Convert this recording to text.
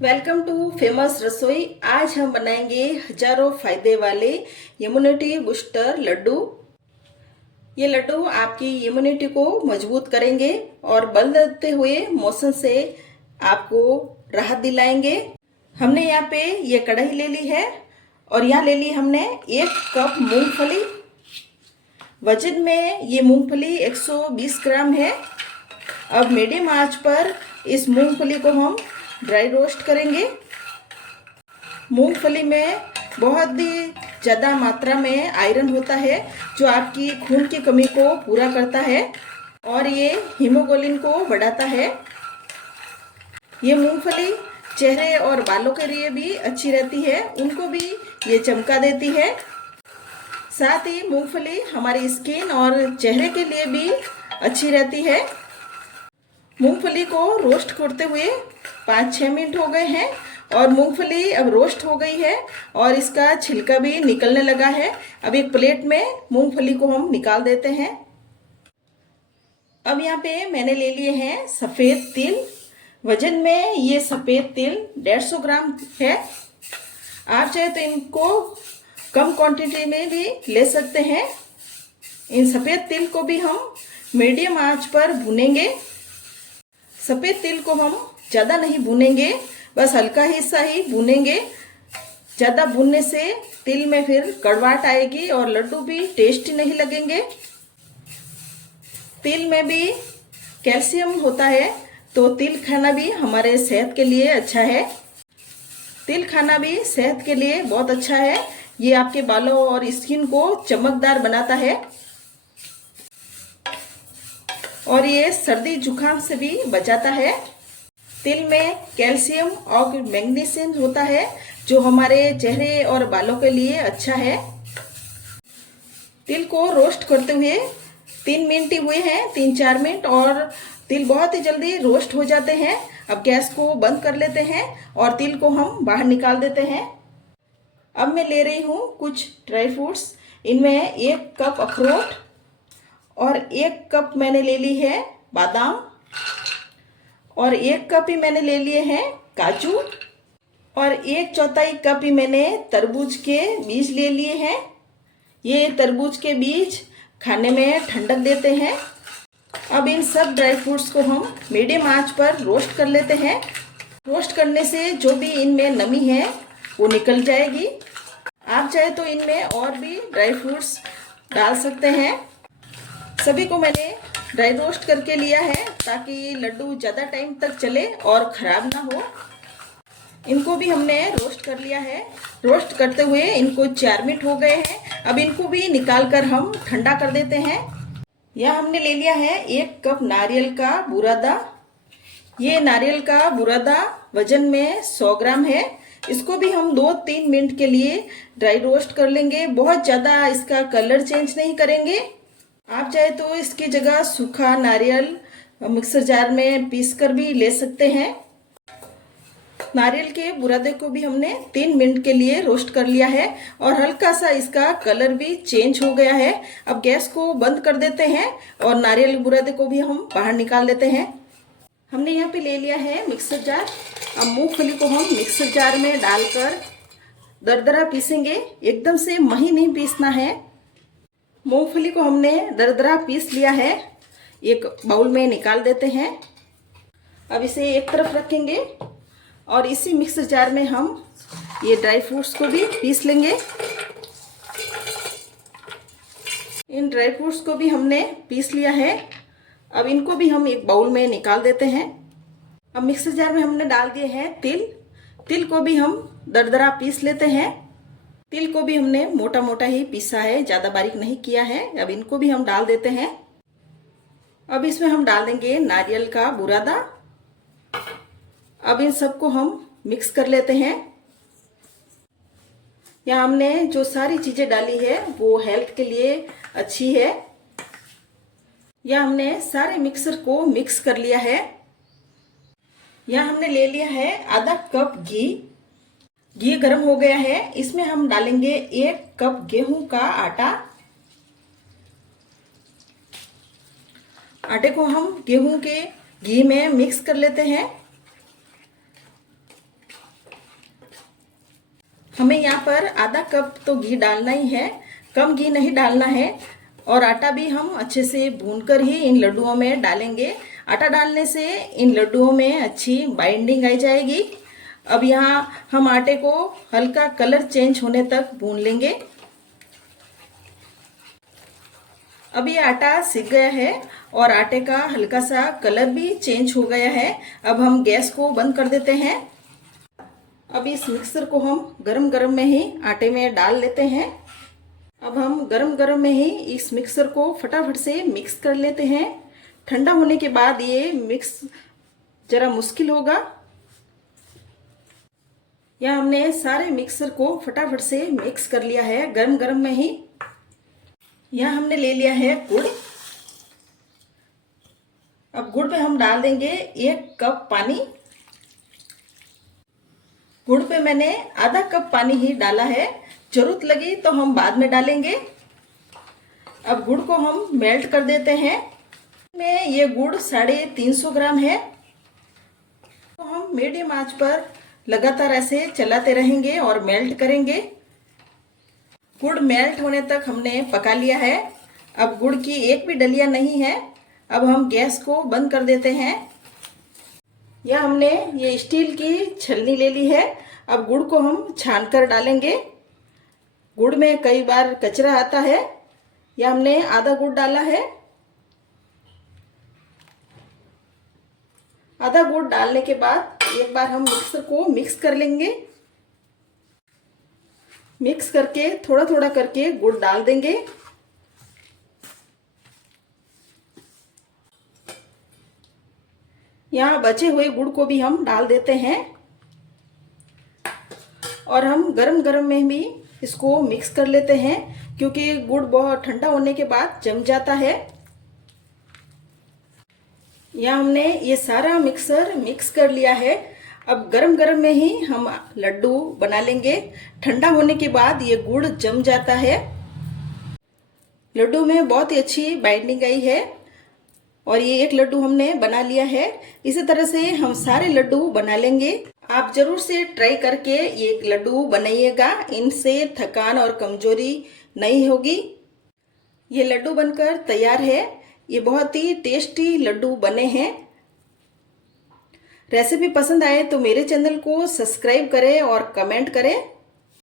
Welcome two famous रसोई। आज हम बनाएंगे हजारों फायदे वाले इम्यूनिटी बूस्टर लड्डू। ये लड्डू आपकी इम्यूनिटी को मजबूत करेंगे और बदलते हुए मौसम से आपको राहत दिलाएंगे। हमने यहाँ पे ये कढ़ाई ले ली है और यहाँ ले ली हमने 1 कप मूंगफली। वजन में ये मूंगफली 120 ग्राम है। अब मीडियम आंच पर इस मूंगफली को हम ड्राई रोस्ट करेंगे। मूंगफली में बहुत ही ज़्यादा मात्रा में आयरन होता है जो आपकी खून की कमी को पूरा करता है और ये हीमोग्लोबिन को बढ़ाता है। ये मूंगफली चेहरे और बालों के लिए भी अच्छी रहती है, उनको भी ये चमका देती है। साथ ही मूंगफली हमारी स्किन और चेहरे के लिए भी अच्छी रहती है। मूंगफली को रोस्ट करते हुए 5-6 मिनट हो गए हैं और मूंगफली अब रोस्ट हो गई है और इसका छिलका भी निकलने लगा है। अब एक प्लेट में मूंगफली को हम निकाल देते हैं। अब यहाँ पे मैंने ले लिए हैं सफ़ेद तिल। वजन में ये सफ़ेद तिल 150 ग्राम है। आप चाहे तो इनको कम क्वांटिटी में भी ले सकते हैं। इन सफ़ेद तिल को भी हम मीडियम आंच पर भूनेंगे। सफ़ेद तिल को हम ज़्यादा नहीं भूनेंगे, बस हल्का हिस्सा ही भूनेंगे। ज़्यादा भूनने से तिल में फिर कड़वाहट आएगी और लड्डू भी टेस्टी नहीं लगेंगे। तिल में भी कैल्शियम होता है तो तिल खाना भी हमारे सेहत के लिए अच्छा है। तिल खाना भी सेहत के लिए बहुत अच्छा है। ये आपके बालों और स्किन को चमकदार बनाता है और ये सर्दी जुकाम से भी बचाता है। तिल में कैल्शियम और मैग्नीशियम होता है जो हमारे चेहरे और बालों के लिए अच्छा है। तिल को रोस्ट करते हुए 3 मिनट ही हुए हैं, 3-4 मिनट, और तिल बहुत ही जल्दी रोस्ट हो जाते हैं। अब गैस को बंद कर लेते हैं और तिल को हम बाहर निकाल देते हैं। अब मैं ले रही हूँ कुछ ड्राई फ्रूट्स। इनमें 1 कप अखरोट और 1 कप मैंने ले ली है बादाम और 1 कप ही मैंने ले लिए हैं काजू और 1/4 कप ही मैंने तरबूज के बीज ले लिए हैं। ये तरबूज के बीज खाने में ठंडक देते हैं। अब इन सब ड्राई फ्रूट्स को हम मीडियम आंच पर रोस्ट कर लेते हैं। रोस्ट करने से जो भी इनमें नमी है वो निकल जाएगी। आप चाहे तो इनमें और भी ड्राई फ्रूट्स डाल सकते हैं। सभी को मैंने ड्राई रोस्ट करके लिया है ताकि लड्डू ज़्यादा टाइम तक चले और ख़राब ना हो। इनको भी हमने रोस्ट कर लिया है। रोस्ट करते हुए इनको 4 मिनट हो गए हैं। अब इनको भी निकाल कर हम ठंडा कर देते हैं। यह हमने ले लिया है 1 कप नारियल का बुरादा। ये नारियल का बुरादा वजन में 100 ग्राम है। इसको भी हम 2-3 मिनट के लिए ड्राई रोस्ट कर लेंगे। बहुत ज़्यादा इसका कलर चेंज नहीं करेंगे। आप चाहे तो इसकी जगह सूखा नारियल मिक्सर जार में पीस कर भी ले सकते हैं। नारियल के बुरादे को भी हमने 3 मिनट के लिए रोस्ट कर लिया है और हल्का सा इसका कलर भी चेंज हो गया है। अब गैस को बंद कर देते हैं और नारियल बुरादे को भी हम बाहर निकाल लेते हैं। हमने यहाँ पे ले लिया है मिक्सर जार। अब मूंगफली को हम मिक्सर जार में डालकर दरदरा पीसेंगे। एकदम से महीन नहीं पीसना है। मूंगफली को हमने दरदरा पीस लिया है। एक बाउल में निकाल देते हैं। अब इसे एक तरफ रखेंगे और इसी मिक्सर जार में हम ये ड्राई फ्रूट्स को भी पीस लेंगे। इन ड्राई फ्रूट्स को भी हमने पीस लिया है। अब इनको भी हम एक बाउल में निकाल देते हैं। अब मिक्सर जार में हमने डाल दिए हैं तिल। तिल को भी हम दरदरा पीस लेते हैं। तिल को भी हमने मोटा मोटा ही पीसा है, ज़्यादा बारीक नहीं किया है। अब इनको भी हम डाल देते हैं। अब इसमें हम डाल देंगे नारियल का बुरादा। अब इन सबको हम मिक्स कर लेते हैं। यहाँ हमने जो सारी चीज़ें डाली है वो हेल्थ के लिए अच्छी है। यहाँ हमने सारे मिक्सर को मिक्स कर लिया है। यहाँ हमने ले लिया है आधा कप घी। घी गर्म हो गया है। इसमें हम डालेंगे 1 कप गेहूं का आटा। आटे को हम गेहूं के घी में मिक्स कर लेते हैं। हमें यहाँ पर आधा कप तो घी डालना ही है, कम घी नहीं डालना है। और आटा भी हम अच्छे से भूनकर ही इन लड्डुओं में डालेंगे। आटा डालने से इन लड्डुओं में अच्छी बाइंडिंग आ जाएगी। अब यहाँ हम आटे को हल्का कलर चेंज होने तक भून लेंगे। अब ये आटा सिक गया है और आटे का हल्का सा कलर भी चेंज हो गया है। अब हम गैस को बंद कर देते हैं। अब इस मिक्सर को हम गरम गरम में ही आटे में डाल लेते हैं। अब हम गरम गरम में ही इस मिक्सर को फटाफट से मिक्स कर लेते हैं। ठंडा होने के बाद ये मिक्स जरा मुश्किल होगा। यहाँ हमने सारे मिक्सर को फटाफट से मिक्स कर लिया है गरम गरम में ही। यहाँ हमने ले लिया है गुड़। अब गुड़ पे हम डाल देंगे 1 कप पानी। गुड़ पे मैंने आधा कप पानी ही डाला है, जरूरत लगी तो हम बाद में डालेंगे। अब गुड़ को हम मेल्ट कर देते हैं। में ये गुड़ 350 ग्राम है। तो हम मीडियम आंच पर लगातार ऐसे चलाते रहेंगे और मेल्ट करेंगे। गुड़ मेल्ट होने तक हमने पका लिया है। अब गुड़ की एक भी डलिया नहीं है। अब हम गैस को बंद कर देते हैं। यह हमने ये स्टील की छलनी ले ली है। अब गुड़ को हम छान कर डालेंगे। गुड़ में कई बार कचरा आता है। यह हमने आधा गुड़ डाला है। आधा गुड़ डालने के बाद एक बार हम मिक्सर को मिक्स कर लेंगे। मिक्स करके थोड़ा थोड़ा करके गुड़ डाल देंगे। यहाँ बचे हुए गुड़ को भी हम डाल देते हैं और हम गरम गरम में भी इसको मिक्स कर लेते हैं, क्योंकि गुड़ बहुत ठंडा होने के बाद जम जाता है। यहाँ हमने ये सारा मिक्सर मिक्स कर लिया है। अब गरम गरम में ही हम लड्डू बना लेंगे। ठंडा होने के बाद ये गुड़ जम जाता है। लड्डू में बहुत ही अच्छी बाइंडिंग आई है और ये एक लड्डू हमने बना लिया है। इसी तरह से हम सारे लड्डू बना लेंगे। आप जरूर से ट्राई करके ये लड्डू बनाइएगा। इनसे थकान और कमजोरी नहीं होगी। ये लड्डू बनकर तैयार है। ये बहुत ही टेस्टी लड्डू बने हैं। रेसिपी पसंद आए तो मेरे चैनल को सब्सक्राइब करें और कमेंट करें।